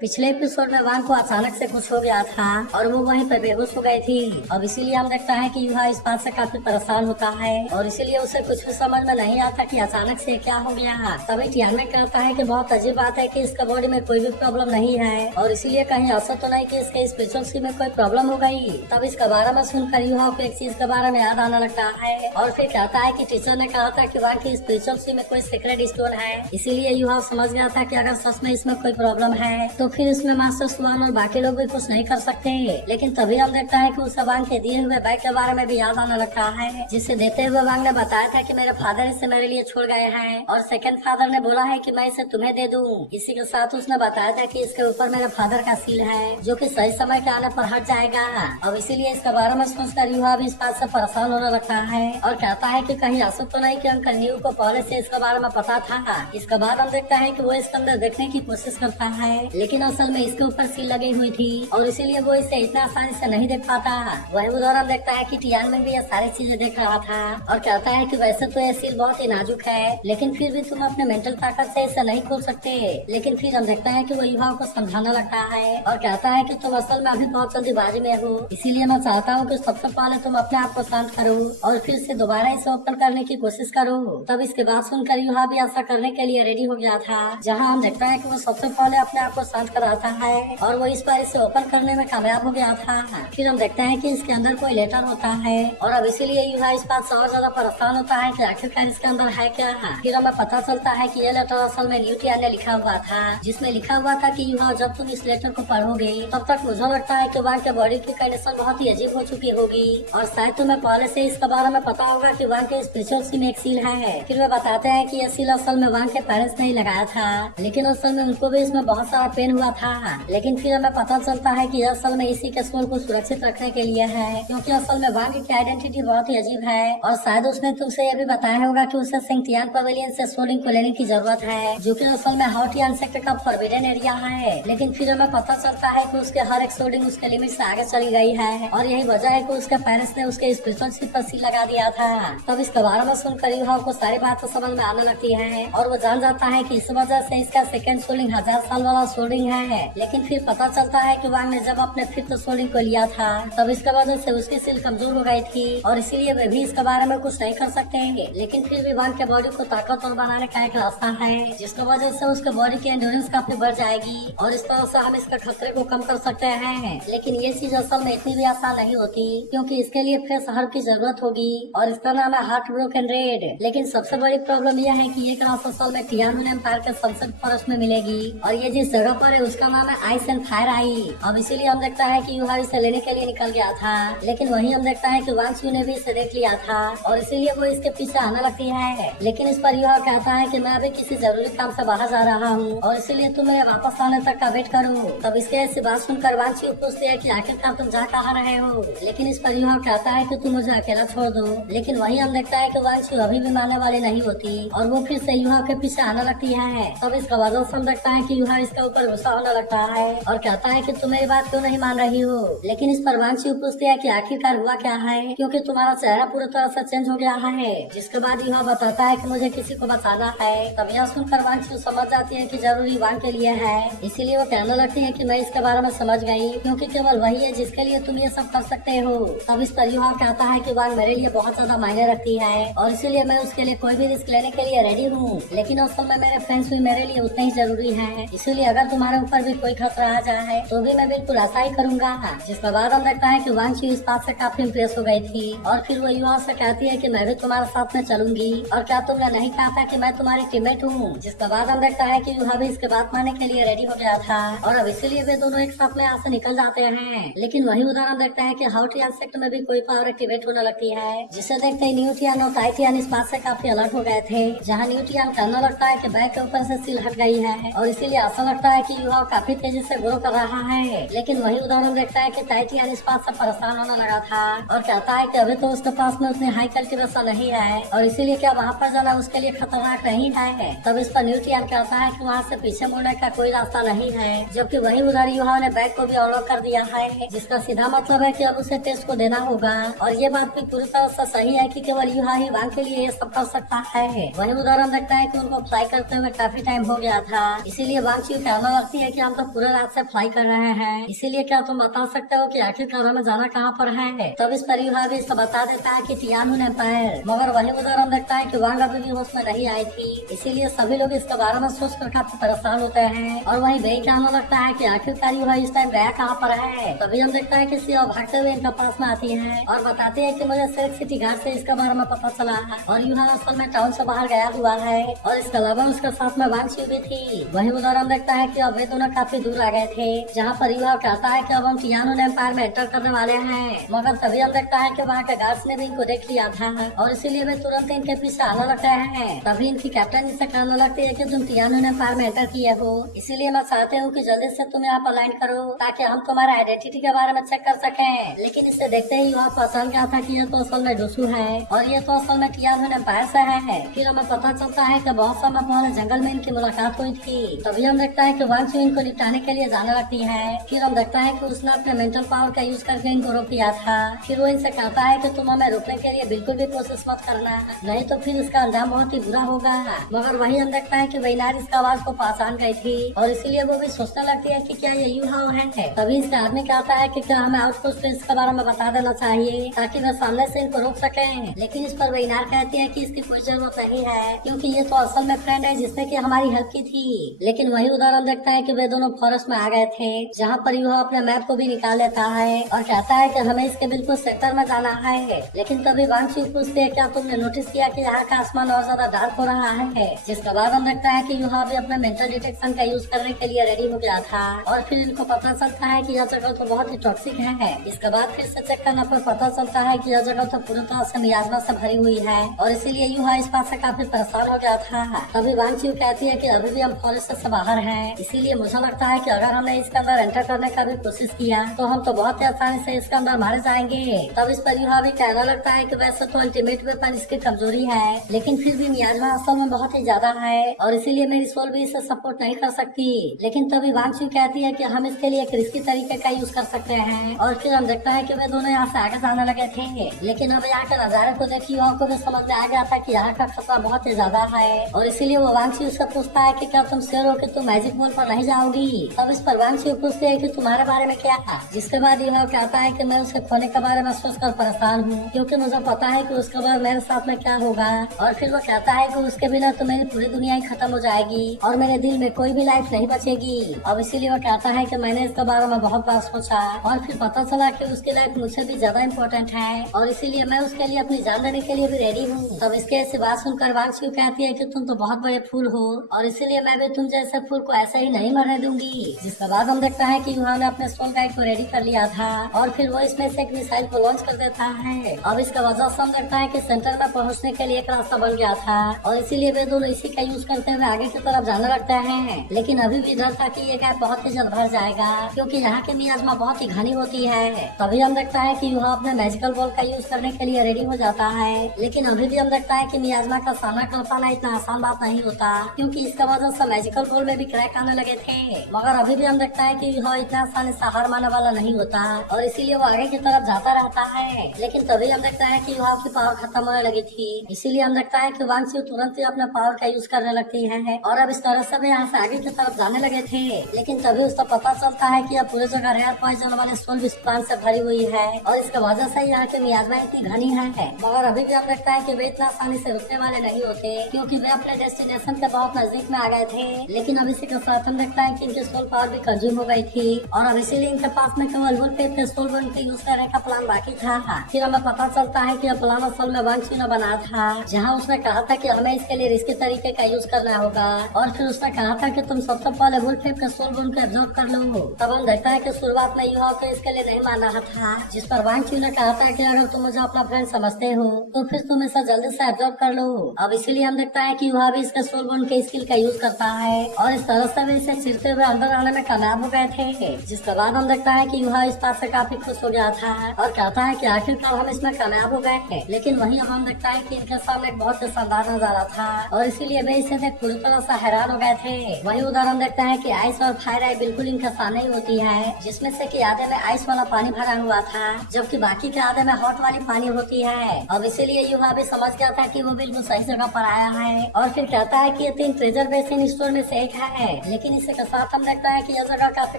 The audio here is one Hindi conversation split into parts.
पिछले एपिसोड में वांग को अचानक से कुछ हो गया था और वो वहीं पर बेहोश हो गई थी। अब इसीलिए हम देखता है कि युहा इस बात से काफी परेशान होता है और इसीलिए उसे कुछ भी समझ में नहीं आता कि अचानक से क्या हो गया। तभी टियानमेन कहता है कि बहुत अजीब बात है कि इसका बॉडी में कोई भी प्रॉब्लम नहीं है और इसीलिए कहीं ऐसा तो नहीं कि इसके स्पिरिचुअल में कोई प्रॉब्लम हो गई। तब इसके बारे में सुनकर युहा को एक चीज के बारे में याद आने लगता है और फिर कहता है कि टीचर ने कहा था कि वांग की स्पिरिचुअल में कोई सीक्रेट स्टोन है। इसीलिए युहा समझ गया था कि अगर सच में इसमें कोई प्रॉब्लम है तो फिर इसमें मास्टर सुवान और बाकी लोग भी कुछ नहीं कर सकते। लेकिन तभी हम देखता है कि उस वांग के दिए हुए बैग के बारे में भी याद आने लगता है, जिसे देते हुए वांग ने बताया था कि मेरे फादर इसे मेरे लिए छोड़ गए हैं और सेकंड फादर ने बोला है कि मैं इसे तुम्हें दे दूं। इसी के साथ उसने बताया था कि इसके ऊपर मेरे फादर का सील है जो कि सही समय के आने पर हट जाएगा। अब इसीलिए इसके बारे में सोचकर युवा भी इस बात से परेशान होने लगता है और कहता है कि कहीं ऐसा तो नहीं कि अंकल न्यू को पहले से इसके बारे में पता था। इसके बाद हम देखता है कि वो इसके अंदर देखने की कोशिश करता है, लेकिन असल में इसके ऊपर सील लगी हुई थी और इसीलिए वो इसे इतना आसानी से नहीं देख पाता। वही उदाहरण देखता है कि टियानमेन भी ये सारी चीजें देख रहा था और कहता है कि वैसे तो ये सील बहुत ही नाजुक है, लेकिन फिर भी तुम अपने मेंटल ताकत से इसे नहीं खोल सकते। लेकिन फिर हम देखते हैं कि वो युवा को समझाने लगता है और कहता है कि तुम असल में अभी बहुत जल्दीबाजी में हो, इसीलिए मैं चाहता हूँ कि सबसे पहले तुम अपने आप को शांत करो और फिर से दोबारा इसे ओपन करने की कोशिश करो। तब इसके बाद सुनकर युवा भी ऐसा करने के लिए रेडी हो गया था, जहाँ हम देखते हैं कि वो सबसे पहले अपने आप को शांत कराता है और वो इस बार इसे ओपन करने में कामयाब हो गया था। फिर हम देखते हैं कि इसके अंदर कोई लेटर होता है और अब इसीलिए युवा इस बात से और ज्यादा परेशान होता है कि आखिरकार इसके अंदर है क्या। फिर हमें पता चलता है कि ये लेटर असल में न्यूटिया ने लिखा हुआ था, जिसमें लिखा हुआ था कि युवा जब तुम इस लेटर को पढ़ोगे तब तक मुझे लगता है कि वांग के बॉडी की कंडीशन बहुत ही अजीब हो चुकी होगी और शायद तुम्हें पहले से इसके बारे में पता होगा कि वांग के स्पिरिचुअल में एक सील है। फिर वे बताते हैं कि ये सील असल में वांग के पेरेंट्स ने लगाया था, लेकिन असल में उनको भी इसमें बहुत सारा पेन हुआ था। लेकिन फिर हमें पता चलता है कि असल में इसी के सोल को सुरक्षित रखने के लिए है, क्योंकि असल में वांग की आइडेंटिटी बहुत ही अजीब है और शायद उसने तुमसे यह भी बताया होगा कि उसे सेंटियान पवेलियन से सोलिंग को लेने की जरूरत है, जो कि असल में हाउटियान सेक्टर का फॉरबिडन एरिया है। लेकिन फिर हमें पता चलता है कि उसके हर एक सोलिंग उसके लिमिट से आगे चली गई है और यही वजह है कि उसके पेरेंट्स ने उसके स्पिरिचुअल पर सील लगा दिया था। तब इसके बारे में सुनकर युवा को सारी बातें समझ में आने लगती है और वो जान जाता है कि इस वजह से इसका सेकंड सोलिंग 1000 साल वाला सोलिंग है। लेकिन फिर पता चलता है कि वांग ने जब अपने फिफ्थ सोलिंग को लिया था तब इसके वजह से उसकी सील कमजोर हो गई थी और इसीलिए वे भी इसके बारे में कुछ नहीं कर सकते हैं। लेकिन फिर भी वांग के बॉडी को ताकतवर बनाने का एक रास्ता है, जिसकी वजह से उसके बॉडी की एंड्योरेंस काफी बढ़ जाएगी और इस तरह से हम इसके खतरे को कम कर सकते हैं। लेकिन ये चीज असल में इतनी भी आसान नहीं होती, क्योंकि इसके लिए फ्रेश हर्ब की जरूरत होगी और इसका नाम है हार्ट ब्रोकन रेड। लेकिन सबसे बड़ी प्रॉब्लम यह है कि ये क्लास असल में टियानमेन एम्पायर के सनसेट फॉरेस्ट में मिलेगी और ये जिस जगह पर है उसका नाम है आइस एंड फायर आई। अब इसीलिए हम देखता है कि युहा इसे लेने के लिए निकल गया था, लेकिन वहीं हम देखता है कि वांग चू ने भी इसे देख लिया था और इसीलिए वो इसके पीछे आने लगती है। लेकिन इस पर युहा कहता है कि मैं अभी किसी जरूरी काम से बाहर जा रहा हूँ और इसीलिए तुम मेरे वापस आने तक का वेट करो। तब इसके ऐसी बात सुनकर वांग चू पूछती है कि आखिरकार तुम जा कहाँ रहे हो, लेकिन इस पर युहा कहता है कि तुम मुझे अकेला छोड़ दो। लेकिन वहीं हम देखता है कि वांग चू अभी भी मानने वाली नहीं होती और वो फिर से युहा के पीछे आने लगती है। तब इसका वजह से हम देखता है कि युहा इसके ऊपर गुस्सा होने लगता है और कहता है कि तुम मेरी बात क्यों नहीं मान रही हो। लेकिन इस पर वांग चू पूछती है कि आखिरकार हुआ क्या है, क्योंकि तुम्हारा चेहरा पूरी तरह से चेंज हो गया है। जिसके बाद युहा बताता है कि मुझे किसी को बचाना है। तब यह सुनकर वांग चू समझ जाती है कि जरूरी वांग के लिए है, इसीलिए वो कहने लगती है कि मैं इसके बारे में समझ गई, क्योंकि केवल वही है जिसके लिए तुम ये सब कर सकते हो। तब इस पर युहा कहता है कि वांग मेरे लिए बहुत ज्यादा मायने रखती है और इसीलिए मैं उसके लिए कोई भी रिस्क लेने के लिए रेडी हूँ। लेकिन असल में मेरे फ्रेंड्स भी मेरे लिए उतने ही जरूरी है, इसीलिए अगर तुम्हारे ऊपर भी कोई खतरा आ जाए तो भी मैं बिल्कुल ऐसा ही करूंगा। जिसके बाद हम देखता है कि वांग चू इस बात से काफी इम्प्रेस हो गई थी और फिर वो युवा से कहती है कि मैं भी तुम्हारे साथ में चलूंगी और क्या तुमने नहीं कहा था कि मैं तुम्हारी टीममेट हूँ। जिसके बाद हम देखता है कि युवा भी इसके बात मानने के लिए रेडी हो गया था और अब इसीलिए वे दोनों एक साथ में यहाँ से निकल जाते हैं। लेकिन वही उदाहरण देखता है कि हाउटियान सेक्टर में भी कोई पावर एक्टिवेट होने लगती है, जिसे देखते ही न्यूटियान और टाइटियान इस बात से काफी अलर्ट हो गए थे। जहाँ न्यूटियान कहने लगता है कि बैग के ऊपर से सील हट गई है और इसीलिए ऐसा लगता है कि युवा काफी तेजी से ग्रो कर रहा है। लेकिन वही उदाहरण देखता है कि टाइटियान इस बात से परेशान होने लगा था और कहता है कि अभी तो उसके पास में उतनी हाई कल्टीवेशन नहीं है और इसीलिए क्या वहाँ पर जाना उसके लिए खतरनाक नहीं है। तब इस पर न्यूटियान कहता है कि वहाँ से पीछे मुड़ने का कोई रास्ता नहीं है, जबकि वही उधर युवा ने बैग को भी अनलॉक कर दिया है, जिसका सीधा मतलब है कि अब उसे टेस्ट को देना होगा। और ये बात भी पूरी तरह से सही है कि केवल युवा ही वांग के लिए ये सब कर सकता है। वही उदाहरण देखता है कि उनको फ्लाई करते हुए काफी टाइम हो गया था, इसीलिए वांग चू कहने बताती है कि हम तो पूरा रात से फ्लाई कर रहे हैं, इसीलिए क्या तुम बता सकते हो कि आखिरकार हमें जाना कहाँ पर है। तब इस पर युहा भी इसको बता देता है कि तियानु ने पैर, मगर वही उदाहरण देखता है कि वांग अभी भी होश में नहीं आई थी, इसीलिए सभी लोग इसके बारे में सोच कर काफी परेशान होते हैं। और वही बेई कहने लगता है कि आखिरकार युहा इस टाइम गया कहाँ पर है। तभी हम देखता है कि सिया भागते हुए इनके पास में आती है और बताती है कि मुझे सिल्क सिटी घाट से इसके बारे में पता चला है और युहा असल में टाउन से बाहर गया हुआ है और इसके अलावा उसके साथ में वांग भी थी। वही उदाहरण देखता है कि अब वे दोनों काफी दूर आ गए थे, जहाँ पर युहा कहता है कि अब हम तियानु एम्पायर में एंटर करने वाले हैं। मगर तभी हम देखता है कि वहाँ के गार्ड्स ने भी इनको देख लिया था और इसीलिए वे तुरंत इनके पीछे आने लगते हैं। तभी इनकी कैप्टन इनसे कहने लगती है कि तुम तियानु एम्पायर में एंटर किए हो, इसीलिए मैं चाहते हूँ कि जल्दी से तुम यहाँ पर लैंड करो ताकि हम तुम्हारा आइडेंटिटी के बारे में चेक कर सकें। लेकिन इसे देखते ही युहा पहचान गया था कि ये तो असल में डोसू है और ये तो असल में तियानु एम्पायर से है। फिर हमें पता चलता है कि बहुत समय पहले जंगल में इनकी मुलाकात हुई थी। तभी हम देखता है कि वांग चू इनको निपटाने के लिए जाने लगती है। फिर हम देखता है कि उसने अपने मेंटल पावर का यूज करके इनको रोक दिया था। फिर वो इनसे कहता है कि तुम हमें रोकने के लिए बिल्कुल भी कोशिश मत करना, नहीं तो फिर इसका अंजाम बहुत ही बुरा होगा। मगर वही हम देखता है कि वैनार इसका आवाज को पहचान गई थी और इसीलिए वो भी सोचने लगती है कि क्या ये युहा है। तभी इसका आदमी कहता है कि क्या हमें आउटपोस्ट पे इसके बारे में बता देना चाहिए ताकि वे सामने से इनको रोक सके। लेकिन इस पर वैनार कहती है कि इसकी कोई जरूरत नहीं है क्योंकि ये तो असल में फ्रेंड है जिसने की हमारी हेल्प की थी। लेकिन वही उदाहरण देखता है कि वे दोनों फॉरेस्ट में आ गए थे, जहाँ पर युहा अपने मैप को भी निकाल लेता है और कहता है कि हमें इसके बिल्कुल सेक्टर में जाना है। लेकिन तभी वांग चू पूछते हैं क्या तुमने नोटिस किया कि यहाँ का आसमान और ज्यादा डार्क हो रहा है। जिसके बाद हम देखता है कि युहा भी अपने मेंटल डिटेक्शन का यूज करने के लिए रेडी हो गया था और फिर इनको पता चलता है कि यह जगह तो बहुत ही टॉक्सिक है। इसके बाद फिर से चेक करने पर पता चलता है कि यह जगह तो पूरी तरह से मियाजमा से भरी हुई है और इसीलिए युहा इस बात से काफी परेशान हो गया था। तभी वांग चू कहती है कि अभी भी हम फॉरेस्ट से बाहर हैं, इसीलिए मुझे लगता है कि अगर हमने इसके अंदर एंटर करने का भी कोशिश किया तो हम तो बहुत ही आसानी से इसके अंदर मारे जाएंगे। तब इस पर युहा भी कहना लगता है कि वैसे तो अल्टीमेट वेपन इसकी कमजोरी है, लेकिन फिर भी मियाजमा असल में बहुत ही ज्यादा है और इसीलिए मेरी सोल भी इसे सपोर्ट नहीं कर सकती। लेकिन तभी वांग चू कहती है कि हम इसके लिए एक रिस्की तरीके का यूज कर सकते हैं और फिर हम देखता है कि वे दोनों यहाँ से आगे जाने लगे थे। लेकिन अब यहाँ के नजारे को देख युवा को भी समझ में आ गया था कि यहाँ का खतरा बहुत ही ज्यादा है और इसीलिए वो वांग चू से पूछता है कि क्या तुम श्योर हो कि तुम मैजिक बॉल पर नहीं जाओगी। तब इस पर वांग चू पूछते है कि तुम्हारे बारे में क्या है। जिसके बाद युवा कहता है कि मैं उसे खोने के बारे में सोचकर परेशान हूँ क्योंकि मुझे पता है कि उसके बाद मेरे साथ में क्या होगा। और फिर वो कहता है कि उसके बिना तो मेरी पूरी दुनिया ही खत्म हो जाएगी और मेरे दिल में कोई भी लाइफ नहीं बचेगी। अब इसीलिए वो कहता है कि मैंने इसके बारे में बहुत बार सोचा और फिर पता चला कि उसकी लाइफ मुझसे भी ज्यादा इम्पोर्टेंट है और इसीलिए मैं उसके लिए अपनी जान देने के लिए भी रेडी हूँ। तब इसके ऐसी बात सुनकर वांग चू कहती है कि तुम तो बहुत बड़े फूल हो और इसीलिए मैं भी तुम जैसे फूल को ऐसे ही नहीं मरने दूंगी। जिसके बाद हम देखता है कि युहा ने अपने सोल गाइड को रेडी कर लिया था और फिर वो इसमें से एक मिसाइल को लॉन्च कर देता है। अब इसका वजह से हम देखता है कि सेंटर में पहुंचने के लिए एक रास्ता बन गया था और इसीलिए वे दोनों इसी का यूज करते हुए आगे की तरफ जाने लगते हैं। लेकिन अभी भी डर था कि ये गैप बहुत ही जल्द भर जाएगा क्योंकि यहाँ की मियाजमा बहुत ही घनी होती है। तभी हम देखता है कि युहा अपने मैजिकल बॉल का यूज करने के लिए रेडी हो जाता है। लेकिन अभी भी हम देखता है कि मियाजमा का सामना कर पाना इतना आसान बात नहीं होता क्योंकि इसका वजह से मैजिकल बॉल में भी क्रैक आने लगे थे। मगर अभी भी हम देखता है कि युहा इतना आसानी से हार मानने वाला नहीं होता और इसीलिए वो आगे की तरफ जाता रहता है। लेकिन तभी हम देखता है कि युहा की पावर खत्म होने लगी थी, इसीलिए हम देखता है कि वांग चू तुरंत ही अपने पावर का यूज करने लगती है और अब इस तरह से वे यहाँ से आगे की तरफ जाने लगे थे। लेकिन तभी उसको पता चलता है कि अब पूरी जगह रेयर पॉइजन वाले सोल विस्फोट से भरी हुई है और इसके वजह से यहाँ की मियाजमा इतनी घनी है। मगर अभी भी हम देखता है कि वे इतना आसानी से रुकने वाले नहीं होते क्योंकि वे अपने डेस्टिनेशन के बहुत नजदीक में आ गए थे। लेकिन अब इसी के साथ हम देखता है कि इनकी सोल पावर भी कंज्यूम हो गई थी और अब इसीलिए इनके पास में केवल वुलपेप के सोल बन के यूज करने का प्लान बाकी था। फिर हमें पता चलता है कि यह प्लान असल में वांग चू ने बनाया था, जहाँ उसने कहा था कि हमें इसके लिए रिस्की तरीके का यूज करना होगा और फिर उसने कहा था कि तुम सबसे पहले वुलपेप के सोल बन को एब्जॉर्ब कर लो। तब हम देखता है कि शुरुआत में युवा को इसके लिए नहीं मान रहा था, जिस पर वांग चू ने कहा था कि अगर तुम मुझे अपना फ्रेंड समझते हो तो फिर तुम इसे जल्दी से एब्जॉर्ब कर लो। अब इसीलिए हम देखता है कि युवा भी इसके सोल बन के स्किल का यूज करता है और इस तरह से वे इसे चिरते हुए अंदर आने में कामयाब हो गए थे। जिसके बाद हम देखता है कि युवा इस बात से काफी खुश हो गया था और कहता है कि आखिरकार हम इसमें कामयाब हो गए हैं। लेकिन वहीं अब हम देखता है कि इनके सामने एक बहुत ही शानदार नजारा था और इसीलिए वे इसे देख पूरी तरह से हैरान हो गए थे। वही उदाहरण देखता है कि आइस और फायर आई बिल्कुल इनके सामने ही होती है, जिसमें से कि आधे में आइस वाला पानी भरा हुआ था जबकि बाकी के आधे में हॉट वाली पानी होती है। अब इसीलिए युवा भी समझ गया था कि वो बिल्कुल सही जगह पर आया है और फिर कहता है कि ये 3 ट्रेजर बेसिन स्टोर में से एक है। लेकिन लेकिन इसी के साथ हम देखता है कि यह जगह काफी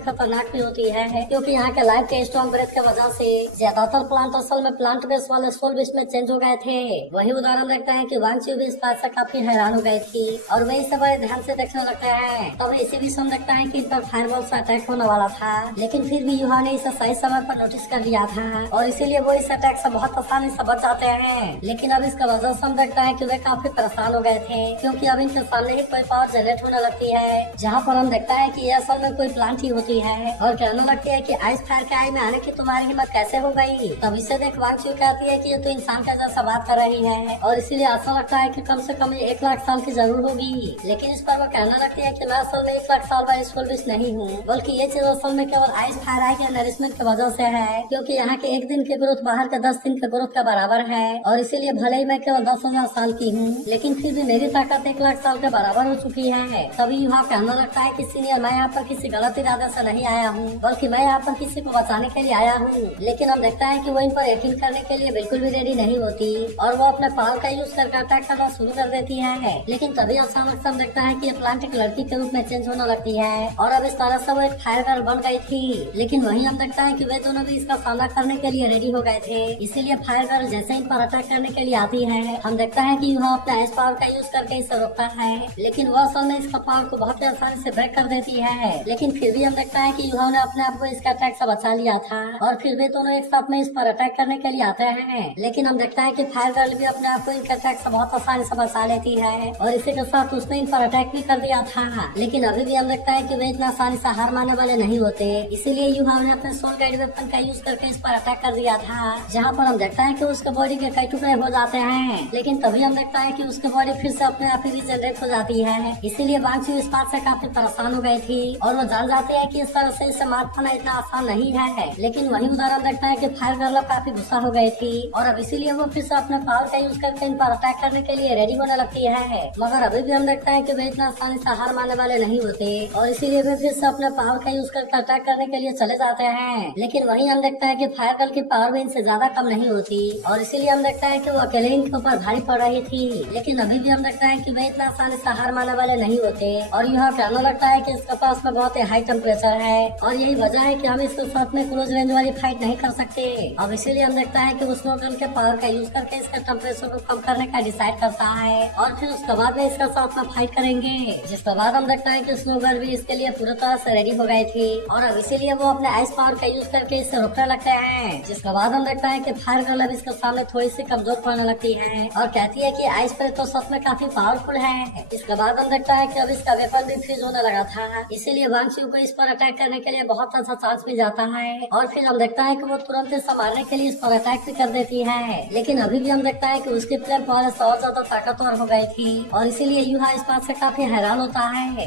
खतरनाक भी होती है, क्योंकि यहाँ के लाइफ के स्ट्रॉन्ग ब्रेथ की वजह से ज्यादातर प्लांट असल में प्लांट बेस वाले सोल बेस में चेंज हो गए थे। वही उदाहरण देखते हैं कि वांग चू भी इस बात से काफी हैरान हो गई थी और वही से बड़े ध्यान से देखने लगते हैं। तब इसी भी हम देखता है कि इन पर फायरबॉल से अटैक होने वाला था, लेकिन फिर भी युहा ने इसे सही समय पर नोटिस कर लिया था और इसीलिए वो इस अटैक से बहुत आसानी से बच जाते हैं। लेकिन अब इसका वजह से हम देखता है कि वे काफी परेशान हो गए थे, क्योंकि अब इनके सामने ही कोई पावर जनरेट होने लगती है, जहाँ पर हम देखता है कि ये असल में कोई प्लांट ही होती है और कहने लगती है कि आइस फायर के आई में आने की तुम्हारी हिम्मत कैसे हो गई। तब इसे देख वांग चू कहती है कि ये तो इंसान का जैसा बात कर रही है और इसीलिए ऐसा लगता है कि कम से कम 1 लाख साल की जरूर होगी। लेकिन इस पर वो कहने लगती है कि मैं असल में 1 लाख साल बाद सोल बेस नहीं हूँ, बल्कि ये चीज असल में केवल आइस फायर आई के नरिशमेंट की वजह से है, क्योंकि यहाँ के 1 दिन के ग्रोथ बाहर के 10 दिन के ग्रोथ का बराबर है और इसीलिए भले ही मैं केवल 10,000 साल की हूँ, लेकिन फिर भी मेरी ताकत 1 लाख साल के बराबर हो चुकी है। तभी युहा कहने लगता है कि सीनियर, मैं यहाँ पर किसी गलत इरादे से नहीं आया हूँ, बल्कि मैं यहाँ पर किसी को बचाने के लिए आया हूँ। लेकिन हम देखता है कि वो इन पर यकीन करने के लिए बिल्कुल भी रेडी नहीं होती और वो अपने पावर का यूज करके अटैक करना शुरू कर देती है। लेकिन तभी अचानक से हम देखता है कि ये प्लांट एक लड़की के रूप में चेंज होने लगती है और अब इस तरह से वो एक फायर गर्ल बन गई थी। लेकिन वहीं हम देखता है कि वे दोनों भी इसका सामना करने के लिए रेडी हो गए थे, इसीलिए फायर गर्ल जैसे इन पर अटैक करने के लिए आती है, हम देखता है कि युहा अपने आइस पावर का यूज करके इसे रोकता है, लेकिन वह असल में इसका पावर को बहुत आसानी से ब्रेक कर देती है। लेकिन फिर भी हम देखता है कि युहा ने अपने आप को इसके अटैक से बचा लिया था और फिर वे दोनों एक साथ में इस पर अटैक करने के लिए आते हैं। लेकिन हम देखता है कि फायर गर्ल भी अपने आप को इनके अटैक से बहुत आसानी से बचा लेती है और इसी के साथ उसने इन पर अटैक भी कर दिया था। लेकिन अभी भी हम देखता है कि वे इतना आसानी से हार मानने वाले नहीं होते, इसीलिए युहा ने अपने सोल गाइड वेपन का यूज करके इस पर अटैक कर दिया था, जहाँ पर हम देखता है कि उसके बॉडी के कई टुकड़े हो जाते हैं। लेकिन तभी हम देखता है कि उसकी बॉडी फिर से अपने आप ही रिजनरेट हो जाती है, इसीलिए वांग चू इस बात से काफी परेशान हो गई थी और वो जान जाते हैं कि इस तरह से इसे मार पाना इतना आसान नहीं है। लेकिन वही उदाहरण देखता है कि फायर गर्ल काफी गुस्सा हो गई थी और अब इसीलिए वो फिर से अपने पावर का यूज करके इन पर अटैक करने के लिए रेडी होने लगती है। मगर अभी भी हम देखता है कि वे इतना आसानी से हार मानने वाले नहीं होते और इसीलिए वे फिर से अपने पावर का यूज करके अटैक करने के लिए चले जाते हैं। लेकिन वहीं हम देखता है कि फायर गर्ल की पावर भी इनसे ज्यादा कम नहीं होती और इसीलिए हम देखता है कि वो अकेले इनके ऊपर भारी पड़ रही थी। लेकिन अभी भी हम देखता है कि वे इतना आसानी से हार मानने वाले नहीं होते और यह कहने लगता है कि इसके पास में बहुत ही हाई टेम्परेचर है और यही वजह है कि हम इसके साथ में क्लोज रेंज वाली फाइट नहीं कर सकते। अब इसीलिए हम देखता है कि वो स्नो गर्ल के पावर का यूज करके इसके टेम्परेचर को कम करने का डिसाइड करता है और फिर उसके बाद में इसके साथ में फाइट करेंगे। जिसके बाद हम देखता है कि स्नो गर्ल भी इसके लिए पूरी तरह से रेडी हो गई थी और अब इसीलिए वो अपने आइस पावर का यूज करके इसे रोकने लगते हैं। जिसके बाद हम देखता है कि फायर गर्ल अब इसके सामने थोड़ी सी कमजोर पड़ने लगती है और कहती है कि आइस पर तो सच में काफी पावरफुल है। इसके बाद हम देखता है कि अब इसका वेपन भी फ्रीज होने लगा था, इसीलिए वांग चू को इस पर अटैक करने के लिए बहुत अच्छा चांस मिल जाता है और फिर हम देखता है कि वो तुरंत इसे मारने के लिए इस पर अटैक भी कर देती है। लेकिन अभी भी हम देखता है कि उसकी फ्लेम पहले से और ज्यादा ताकतवर हो गई थी और इसीलिए युहा इस बात से काफी हैरान होता है।